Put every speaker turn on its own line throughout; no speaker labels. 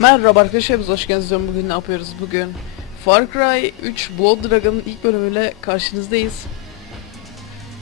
Merhaba arkadaşlar, biz hoş geldiniz. Bugün ne yapıyoruz? Bugün Far Cry 3 Blood Dragon'ın ilk bölümüyle karşınızdayız.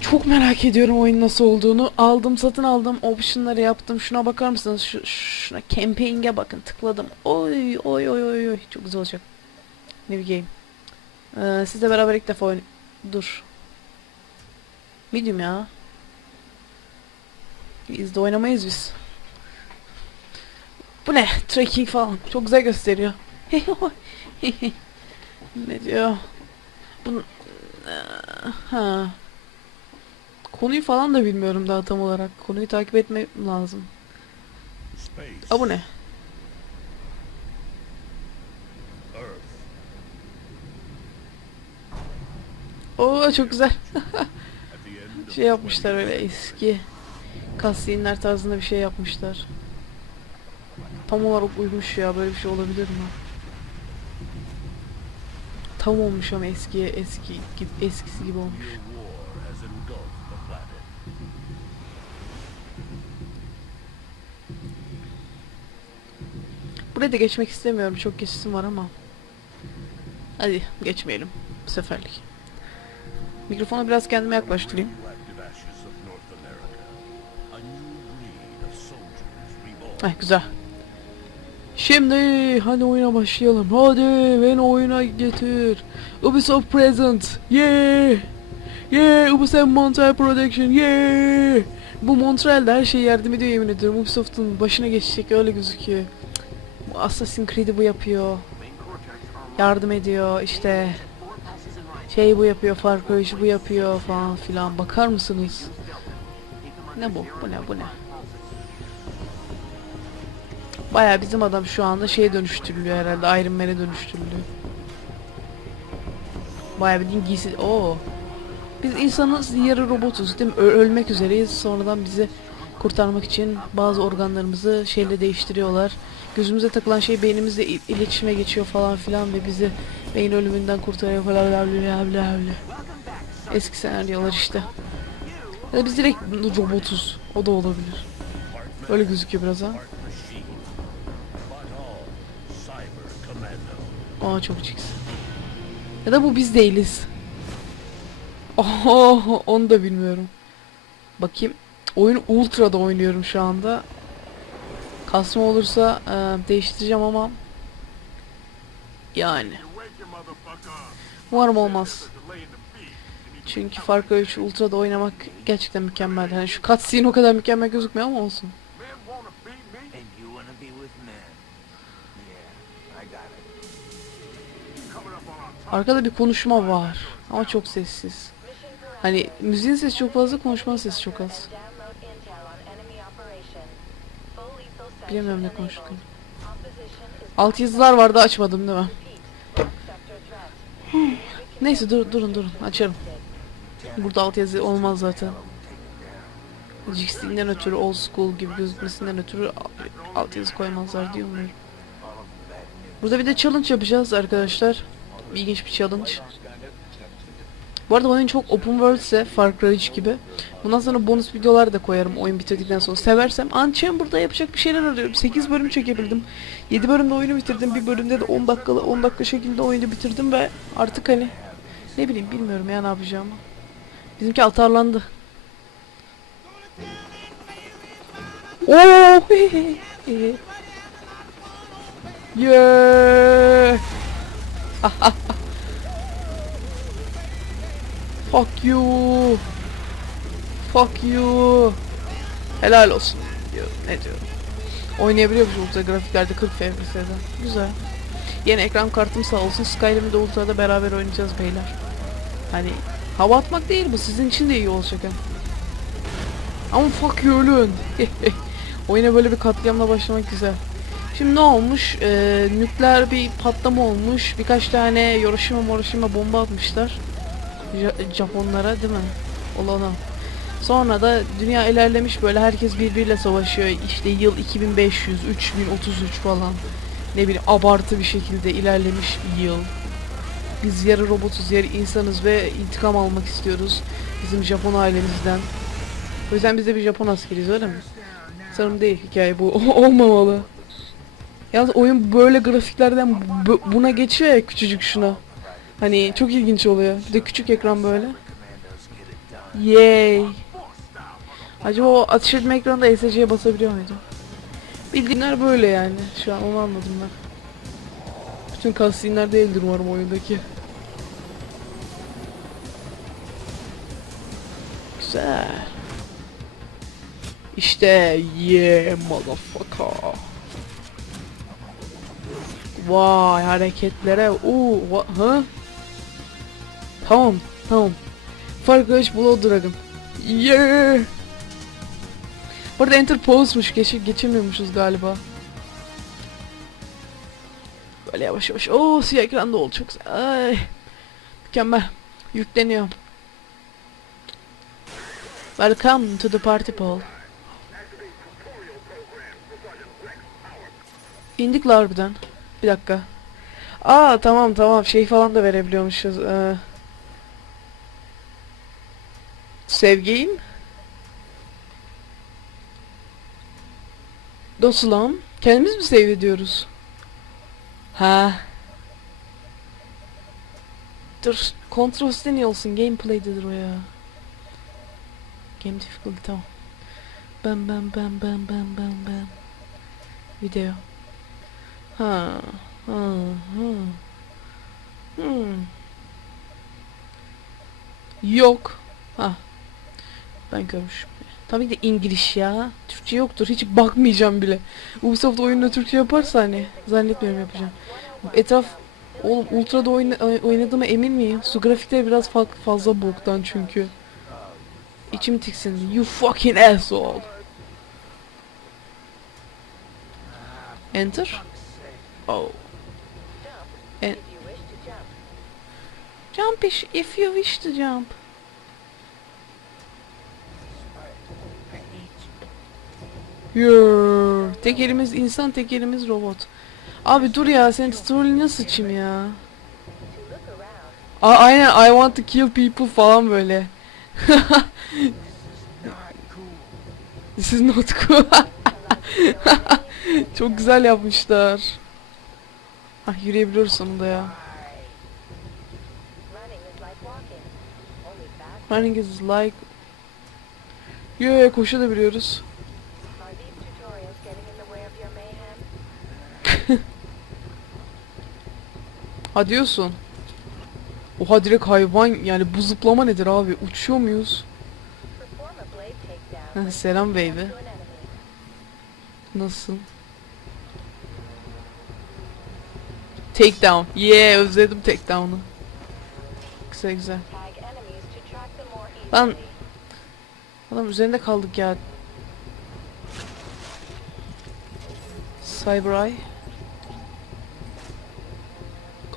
Çok merak ediyorum oyun nasıl olduğunu. Aldım, satın aldım. Option'ları yaptım. Şuna bakar mısınız? Şu, şuna campaign'e bakın. Tıkladım. Oy oy oy oy oy. Çok güzel olacak. New game. Ee, sizle beraber ilk defa oyun... Dur. Medium ya. Biz de oynamayız biz. Bu ne? Trekking falan. Çok güzel gösteriyor. ne diyor? Bunu... Ha. Konuyu falan da bilmiyorum daha tam olarak. Konuyu takip etmem lazım.
Space.
Aa bu ne? Oo çok güzel. Şey yapmışlar öyle eski cutscene'ler tarzında bir şey yapmışlar. Tam olarak uymuş ya böyle bir şey olabilir mi? Tam olmuş ama eskiye eski gibi eskisi gibi olmuş. Buraya da geçmek istemiyorum. Çok geçişim var ama. Hadi geçmeyelim bu seferlik. Mikrofonu biraz kendime yaklaştırayım.
Radioactive ashes of North America. A new breed of soldiers reborn.
Heh güzel. Şimdi hadi oyuna başlayalım. Hadi beni oyuna getir. Ubisoft Present. Yeah. Yeah. Ubisoft Montreal Production. Yeah. Bu Montreal'de her şey yardım ediyor yemin ediyorum. Ubisoft'un başına geçecek öyle gözüküyor. Bu Assassin's Creed'i bu yapıyor. Yardım ediyor işte. Şey bu yapıyor, Far Cry 3 bu yapıyor falan filan. Bakar mısınız? Ne bu? Bu ne? Bu ne? Baya bizim adam şu anda şeye dönüştürülüyor herhalde. Iron Man'e dönüştürülüyor. Baya bildiğin giysi... Oo. Biz insanız, yarı robotuz değil mi? Ö- ölmek üzereyiz. Sonradan bizi kurtarmak için bazı organlarımızı şeyle değiştiriyorlar. Gözümüze takılan şey beynimizle il- iletişime geçiyor falan filan ve bizi beyin ölümünden kurtarıyor falan. Eski senaryolar işte. Ya da biz direkt robotuz. O da olabilir. Öyle gözüküyor biraz ha. Aa çok çiks. Ya da bu biz değiliz. Oho, onu da bilmiyorum. Bakayım. Oyunu Ultra'da oynuyorum şu anda. Kasma olursa e, değiştireceğim ama yani umarım olmaz. Çünkü Far Cry 3 Ultra'da oynamak gerçekten mükemmel. Hani şu cutscene o kadar mükemmel gözükmüyor ama olsun. Arkada bir konuşma var ama çok sessiz. Hani müziğin sesi çok fazla, konuşmanın sesi çok az. Bilemiyorum ne konuştuklarını. Alt yazılar vardı açmadım değil mi? Neyse dur, durun durun açarım. Burada alt yazı olmaz zaten. Jix'liğinden ötürü old school gibi gözükmesinden ötürü alt yazı koymazlar diye umuyorum. Burada bir de challenge yapacağız arkadaşlar. İlginç bir challenge. Bu arada oyun çok open world ise Far Cry 3 gibi. Bundan sonra bonus videolar da koyarım oyun bitirdikten sonra. Seversem Unchamber'da yapacak bir şeyler arıyorum. 8 bölüm çekebildim. 7 bölümde oyunu bitirdim. Bir bölümde de 10 dakikalı 10 dakika şekilde oyunu bitirdim ve artık hani ne bileyim bilmiyorum ya ne yapacağımı. Bizimki atarlandı. Oo! yeah! Fuck you. Fuck you. Helal olsun diyor. Ne diyorum. Oynayabiliyormuş ultra grafiklerde 40 FPS'de. Güzel. Yeni ekran kartım sağ olsun. Skyrim'de ultra'da beraber oynayacağız beyler. Hani hava atmak değil bu. Sizin için de iyi olacak ha. Ama fuck you ölün. Oyuna böyle bir katliamla başlamak güzel. Şimdi ne olmuş? Ee, nükleer bir patlama olmuş. Birkaç tane Hiroshima Moroshima bomba atmışlar. Ja- Japonlara değil mi? Olana. Sonra da dünya ilerlemiş böyle herkes birbiriyle savaşıyor. İşte yıl 2500, 3033 falan. Ne bileyim abartı bir şekilde ilerlemiş bir yıl. Biz yarı robotuz, yarı insanız ve intikam almak istiyoruz. Bizim Japon ailemizden. O yüzden biz de bir Japon askeriyiz öyle mi? Sanırım değil hikaye bu. Olmamalı. Yalnız oyun böyle grafiklerden bu- buna geçiyor ya küçücük şuna. Hani çok ilginç oluyor. Bir de küçük ekran böyle. Yay. Acaba o ateş etme ekranında ESC'ye basabiliyor muydu? Bildiğinler böyle yani. Şu an onu anladım ben. Bütün cutscene'ler değildir umarım oyundaki. Güzel. İşte yeah motherfucker. Vay hareketlere. Oo, ha? Tamam, tamam. Far Cry Blood Dragon. Yeah. Bu arada Enter Pause'muş. Geç geçemiyormuşuz galiba. Böyle yavaş yavaş. Oo siyah ekranda güzel. Ay. Mükemmel. Yükleniyor. Welcome to the party Paul. İndik la harbiden. Bir dakika. Aa tamam tamam şey falan da verebiliyormuşuz. Ee, sevgiyim. Dostum. Kendimiz mi save ediyoruz? Ha. Dur. Kontrol ne olsun. Gameplay'dedir o ya. Game difficulty tamam. Bam bam bam bam bam bam bam. Video. Hmm. Yok. Ha. Ben görmüşüm. Tabii ki de İngiliz ya. Türkçe yoktur. Hiç bakmayacağım bile. Ubisoft oyununu Türkçe yaparsa hani zannetmiyorum yapacağım. Etraf Oğlum Ultra'da oyna oynadığıma emin miyim? Su grafikleri biraz fa- fazla boktan çünkü. İçim tiksindi. You fucking asshole. Enter. Oh. En jump ish if you wish to jump. Yoo. Tek elimiz insan, tek elimiz robot. Abi dur ya, sen trolüne sıçayım ya. A aynen I want to kill people falan böyle. This is not cool. Çok güzel yapmışlar. Ah yürüyebiliyoruz sonunda ya.
Running is like.
Yo yo
of your mayhem?
Ha diyorsun. Oha direkt hayvan yani bu zıplama nedir abi? Uçuyor muyuz? Selam baby.
to
Takedown. Yeah özledim takedown'u. Güzel güzel. Lan-. Adam üzerinde kaldık ya. Cyber Eye.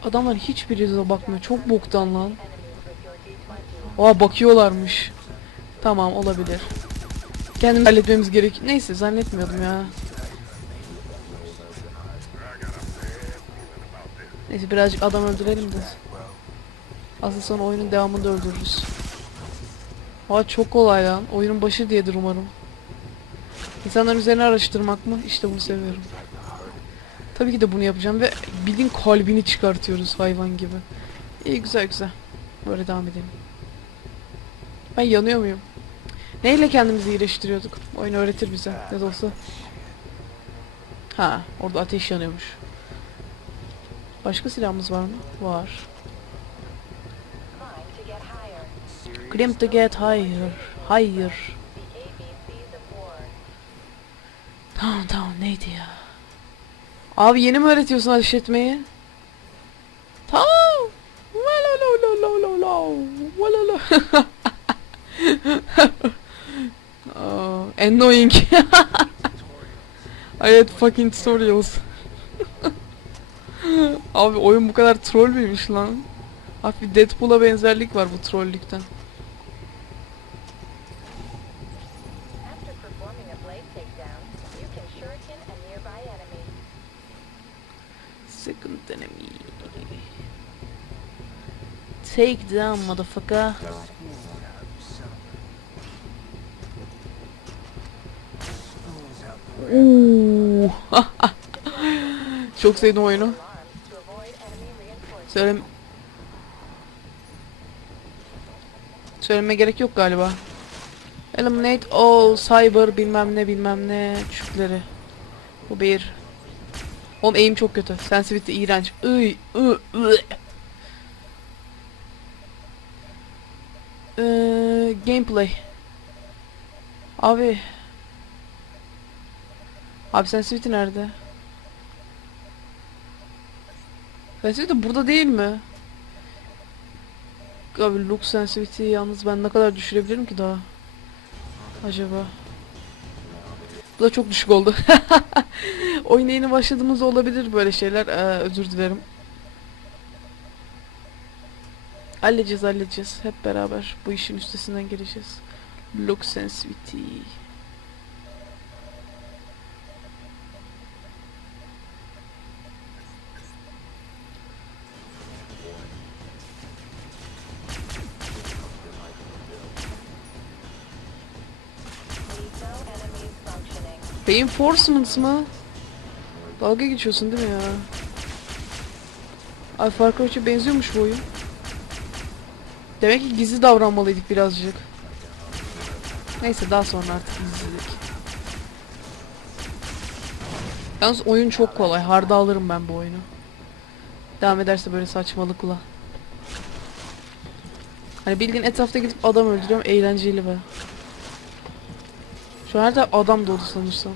Adamlar hiçbiri de bakmıyor. Çok boktan lan.
Enemies with your D20.
Oha bakıyorlarmış. Tamam olabilir. Kendimiz halletmemiz gerek. Neyse zannetmiyordum ya. Neyse birazcık adam öldürelim de. Asıl sonra oyunun devamında öldürürüz. Aa çok kolay lan. Oyunun başı diyedir umarım. İnsanların üzerine araştırmak mı? İşte bunu seviyorum. Tabii ki de bunu yapacağım ve bilin kalbini çıkartıyoruz hayvan gibi. İyi güzel güzel. Böyle devam edelim. Ben yanıyor muyum? Neyle kendimizi iyileştiriyorduk? Oyun öğretir bize ne de olsa. Ha, orada ateş yanıyormuş. Başka silahımız var mı? Var.
Climb to get higher.
Higher. Tamam tamam neydi ya? Abi yeni mi öğretiyorsun ateş etmeyi? Tamam. Aa, Annoying. I had fucking tutorials. Abi oyun bu kadar troll müymüş lan? Hafif bir Deadpool'a benzerlik var bu trollükten. Second enemy. Take down motherfucker. Çok sevdim oyunu.
Alarms to avoid enemy reinforcements.
Söyle... Söyleme gerek yok galiba. Eliminate all cyber bilmem ne bilmem ne çüpleri. Bu bir. Oğlum aim çok kötü. Sensitivity iğrenç. Iy, ı, ı. Ee, gameplay. Abi. Abi sensitivity nerede? Sensitivity burada değil mi? Abi look sensitivity yalnız ben ne kadar düşürebilirim ki daha? Acaba? Bu da çok düşük oldu. Oyuna yeni başladığımızda olabilir böyle şeyler. Ee, özür dilerim. Halledeceğiz halledeceğiz. Hep beraber bu işin üstesinden geleceğiz. Look sensitivity. Reinforcements mı? Dalga geçiyorsun değil mi ya? Ay Far Cry 3'e benziyormuş bu oyun. Demek ki gizli davranmalıydık birazcık. Neyse daha sonra artık gizlilik. Yalnız oyun çok kolay. Harda alırım ben bu oyunu. Devam ederse böyle saçmalıkla. Hani bildiğin etrafta gidip adam öldürüyorum. Eğlenceli be. Şu taraf adam dolu sanırsam.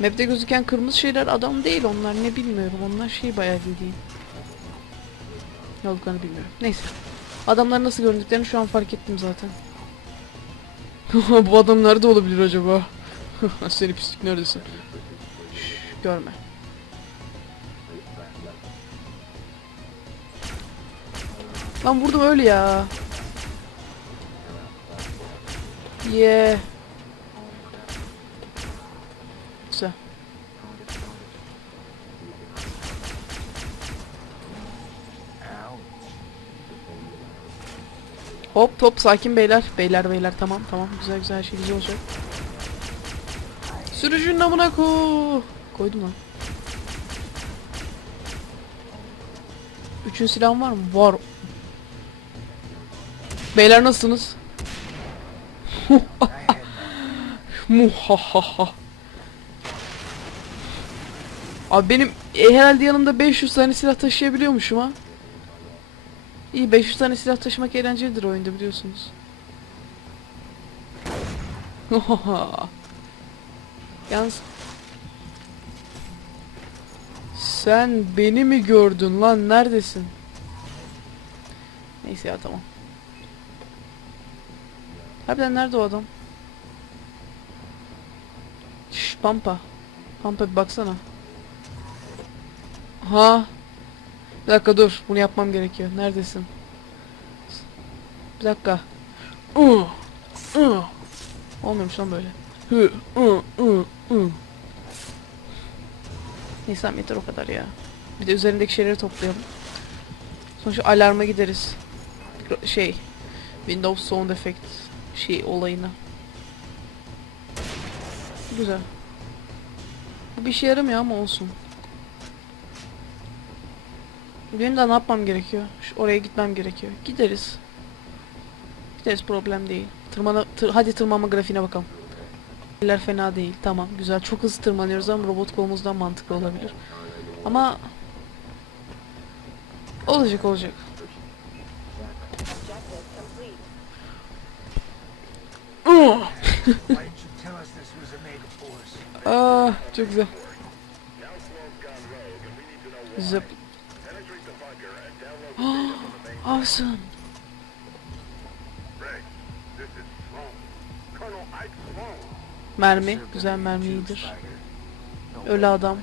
Map'te gözüken kırmızı şeyler adam değil onlar ne bilmiyorum. Onlar şey bayağı bildiğin. Ne olduklarını bilmiyorum. Neyse. Adamlar nasıl göründüklerini şu an fark ettim zaten. Bu adam nerede olabilir acaba? Seni pislik neredesin? Şş, görme. Lan vurdum öyle ya. Yeah. Hop hop sakin beyler. Beyler beyler tamam tamam güzel güzel her şey güzel olacak. Sürücünün amına ko. Koydum lan. Üçün silahın var mı? Var. Beyler nasılsınız? Muhahaha. Abi benim e, herhalde yanımda 500 tane silah taşıyabiliyormuşum ha. İyi 500 tane silah taşımak eğlencelidir oyunda biliyorsunuz. Yalnız sen beni mi gördün lan neredesin? Neyse ya tamam. Harbiden nerede o adam? Şş, Pampa. Pampa bir baksana. Ha. Bir dakika dur. Bunu yapmam gerekiyor. Neredesin? Bir dakika. Olmuyormuş lan böyle. Tamam, yeter o kadar ya. Bir de üzerindeki şeyleri toplayalım. Sonra şu alarma gideriz. Şey. Windows Sound Effect şey olayına. Güzel. Bu bir işe yaramıyor ama olsun. Benim de ne yapmam gerekiyor? Şu, oraya gitmem gerekiyor. Gideriz. Gideriz problem değil. Tırmana, tır, hadi tırmanma grafiğine bakalım. Eller fena değil. Tamam güzel. Çok hızlı tırmanıyoruz ama robot kolumuzdan mantıklı olabilir. Ama olacak olacak.
Objective complete.
Uh!
Why didn't you tell us this was a mega force?
Ah, çok güzel. Zıp. Awesome. Mermi, güzel mermi. Ölü adam.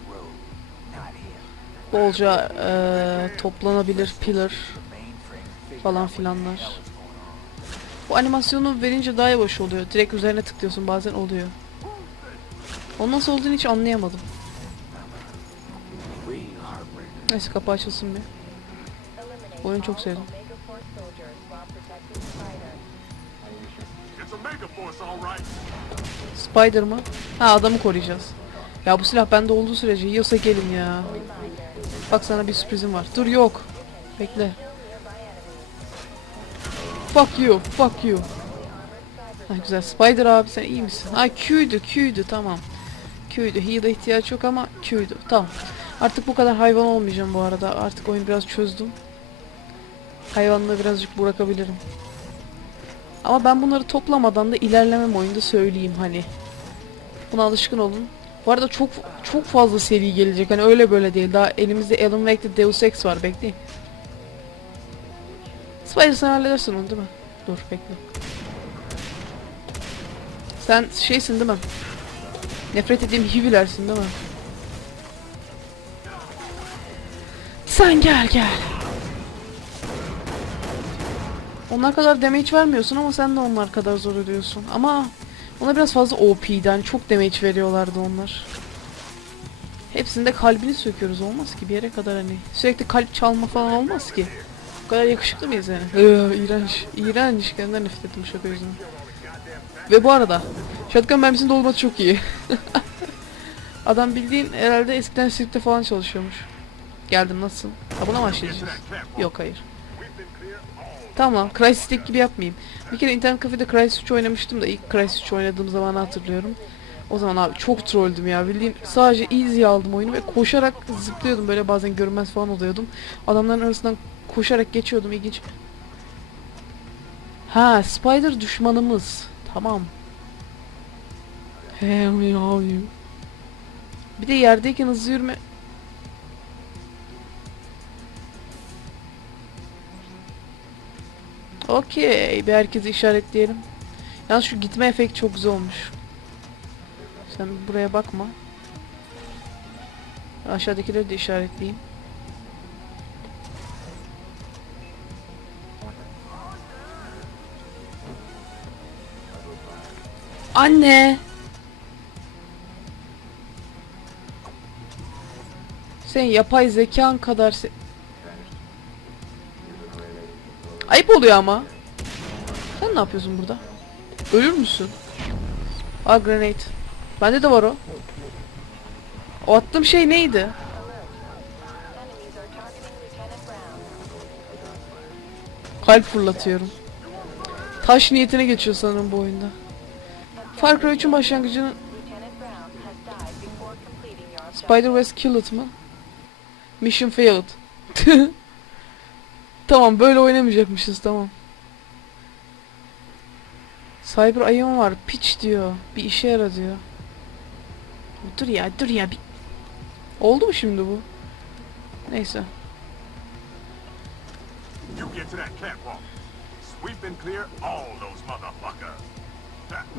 Bolca eee, toplanabilir pillar falan filanlar. Bu animasyonu verince daha yavaş oluyor. Direkt üzerine tıklıyorsun bazen oluyor. O nasıl olduğunu hiç anlayamadım. Neyse kapı açılsın bir. Oyunu çok sevdim.
Spider.
Mı? Ha adamı koruyacağız. Ya bu silah bende olduğu sürece yiyorsa gelin ya. Bak sana bir sürprizim var. Dur yok. Bekle. Fuck you, fuck you. Ha, güzel. Spider abi sen iyi misin? Ha Q'ydu, Q'ydu tamam. Q'ydu. Heal'a ihtiyaç yok ama Q'ydu. Tamam. Artık bu kadar hayvan olmayacağım bu arada. Artık oyunu biraz çözdüm. Hayvanlığı birazcık bırakabilirim. Ama ben bunları toplamadan da ilerlemem oyunda söyleyeyim hani. Buna alışkın olun. Bu arada çok çok fazla seri gelecek. Hani öyle böyle değil. Daha elimizde Alan Wake'de Deus Ex var. Bekleyin. Spider sen halledersin onu değil mi? Dur bekle. Sen şeysin değil mi? Nefret ettiğim hivilersin değil mi? Sen gel gel. Onlar kadar damage vermiyorsun ama sen de onlar kadar zor ödüyorsun. Ama ona biraz fazla OP'den çok damage veriyorlardı onlar. Hepsinde kalbini söküyoruz olmaz ki bir yere kadar hani. Sürekli kalp çalma falan olmaz ki. Bu kadar yakışıklı mıyız yani? Ee, iğrenç. İğrenç. Kendimden nefret ettim şaka yüzünden. Ve bu arada shotgun mermisinin dolması çok iyi. Adam bildiğin herhalde eskiden sirkte falan çalışıyormuş. Geldim nasıl? Mı başlayacağız? Yok hayır. Tamam, Crysis gibi yapmayayım. Bir kere internet kafede Crysis 3 oynamıştım da ilk Crysis 3 oynadığım zamanı hatırlıyorum. O zaman abi çok trolldüm ya. Bildiğin sadece easy aldım oyunu ve koşarak zıplıyordum böyle bazen görünmez falan oluyordum. Adamların arasından koşarak geçiyordum ilginç. Ha, Spider düşmanımız. Tamam. Yeah you. Bir de yerdeyken hızlı yürüme... Okey. Bir herkesi işaretleyelim. Yalnız şu gitme efekt çok güzel olmuş. Sen buraya bakma. Aşağıdakileri de işaretleyeyim. Anne! Sen yapay zekan kadar se- Ayıp oluyor ama. Sen ne yapıyorsun burada? Ölür müsün? Aa grenade. Bende de var o. O attığım şey neydi? Kalp fırlatıyorum. Taş niyetine geçiyor sanırım bu oyunda. Far Cry 3'ün başlangıcını
Lieutenant Brown has died before completing your objective.
Spider West Kill It mı? Mission failed. tamam böyle oynamayacakmışız tamam. Cyber ayım var. Pitch diyor. Bir işe yara diyor. Dur ya dur ya. Bir... Oldu mu şimdi bu? Neyse.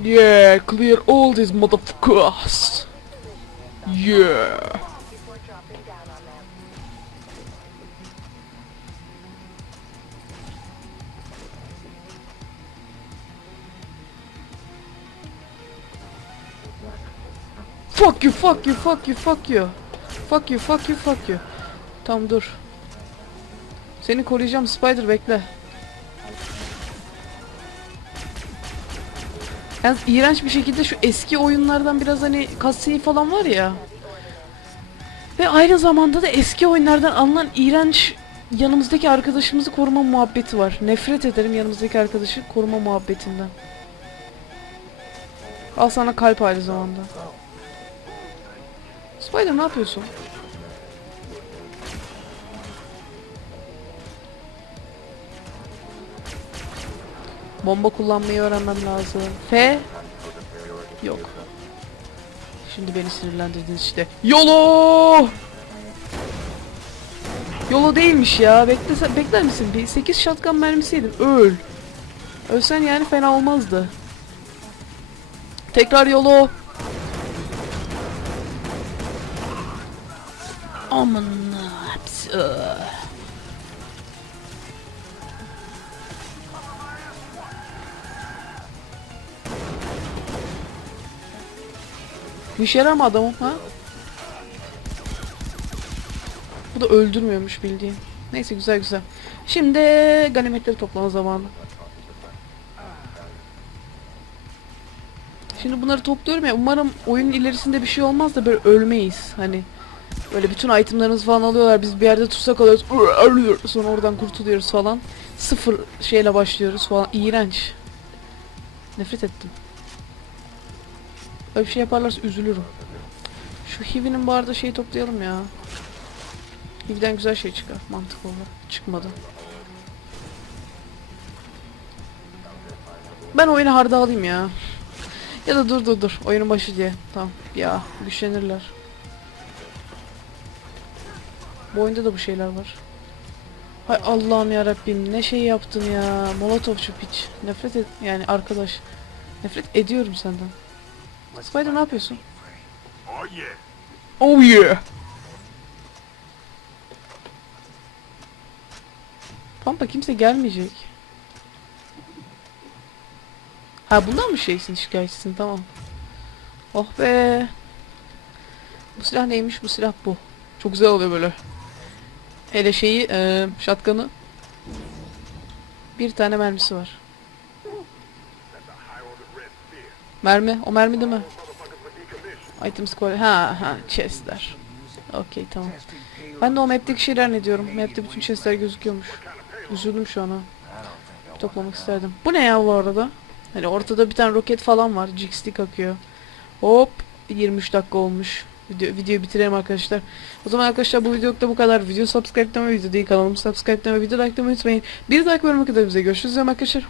Yeah, clear all these motherfuckers. Yeah. Fuck you, fuck you, fuck you, fuck you. Fuck you, fuck you, fuck you. Tamam dur. Seni koruyacağım Spider bekle. Yalnız iğrenç bir şekilde şu eski oyunlardan biraz hani cutscene falan var ya. Ve aynı zamanda da eski oyunlardan alınan iğrenç yanımızdaki arkadaşımızı koruma muhabbeti var. Nefret ederim yanımızdaki arkadaşı koruma muhabbetinden. Al sana kalp aynı zamanda. Spider ne yapıyorsun? Bomba kullanmayı öğrenmem lazım. F. Yok. Şimdi beni sinirlendirdiniz işte. YOLO! YOLO değilmiş ya. Bekle, bekler misin? Bir 8 shotgun mermisiydim. Öl. Ölsen yani fena olmazdı. Tekrar YOLO. Aman hapsi. Bu işe yarar mı adamım ha? Bu da öldürmüyormuş bildiğin. Neyse güzel güzel. Şimdi ganimetleri toplama zamanı. Şimdi bunları topluyorum ya umarım oyunun ilerisinde bir şey olmaz da böyle ölmeyiz. Hani böyle bütün itemlarımızı falan alıyorlar. Biz bir yerde tutsak alıyoruz. Sonra oradan kurtuluyoruz falan. Sıfır şeyle başlıyoruz falan. İğrenç. Nefret ettim. Böyle bir şey yaparlarsa üzülürüm. Şu Hivi'nin bu arada şeyi toplayalım ya. Hivi'den güzel şey çıkar. Mantıklı olarak. Çıkmadı. Ben oyunu harda alayım ya. Ya da dur dur dur. Oyunun başı diye. Tamam. Ya güçlenirler. Bu oyunda da bu şeyler var. Hay Allah'ım ya Rabbim ne şey yaptın ya. Molotov şu piç. Nefret et yani arkadaş. Nefret ediyorum senden. Spider ne yapıyorsun?
Oh yeah.
Oh yeah. Pampa kimse gelmeyecek. Ha bundan mı şeysin şikayetçisin tamam. Oh be. Bu silah neymiş bu silah bu. Çok güzel oluyor böyle. Hele şeyi eee şatkanı. Bir tane mermisi var. Mermi. O mermi değil mi? Item score. Ha ha chestler. Okey tamam. Ben de o map'teki şeyler ne diyorum? Map'te bütün chestler gözüküyormuş. Üzüldüm şu an ha. Toplamak isterdim. Bu ne ya bu arada? Hani ortada bir tane roket falan var. Jigstick akıyor. Hop. 23 dakika olmuş. Video, videoyu bitirelim arkadaşlar. O zaman arkadaşlar bu videoluk bu kadar. Video subscribe etmeyi, video değil kanalımı subscribe etmeyi, video like etmeyi unutmayın. Bir dahaki bölüme kadar bize görüşürüz arkadaşlar.